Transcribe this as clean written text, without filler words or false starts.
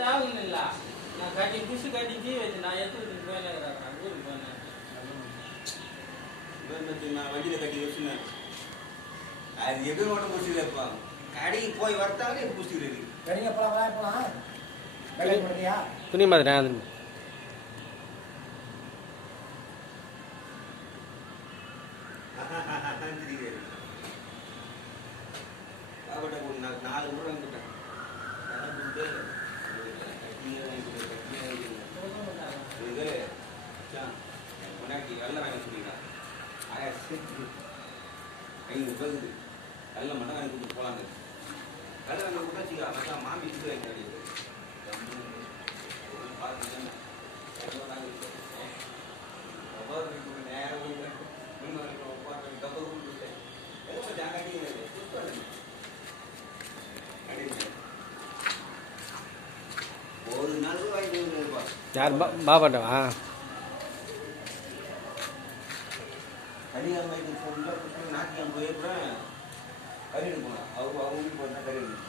தேவையில்லை. நான் கட்டி புஷு கட்டி ஜீ வச்சு நான் எடுத்துக்கிட்டு போயினேன் ஊருக்கு போனேன். நான் வண்டியில் கட்டி வச்சுனேன். அது எதுவும் ஒன்றும் புடிச்சிக்கல. இருப்பாங்க கடைக்கு போய் வரத்தாலே புடிச்சிக்கிறது. கடைக்கு போகலாம் போகலாம் வேலை பண்ணுறியா துணி மாதிரி அவட்ட ஒரு 4 முறை வந்துட்டேன். வெள்ளம் வாங்கி சொல்லிடா 500 ரூபாய்க்கு வெள்ளம் மட்டும் வாங்கி கொடுத்து போகலாங்க. வெள்ளம் வாங்கி கொடுத்தா வச்சுக்கா மச்சான் மாம்பி இது வாங்கி கிடையாது. ஒரு நாள் வாங்கி யார் பாபாட்டவா கல்யாணம் ஃபுல்லாக நாட்டியம் போயிருப்பேன் கறி எடுக்கணும். அவங்க வீட்டுக்கு போனால் கறி எடுக்கணும்.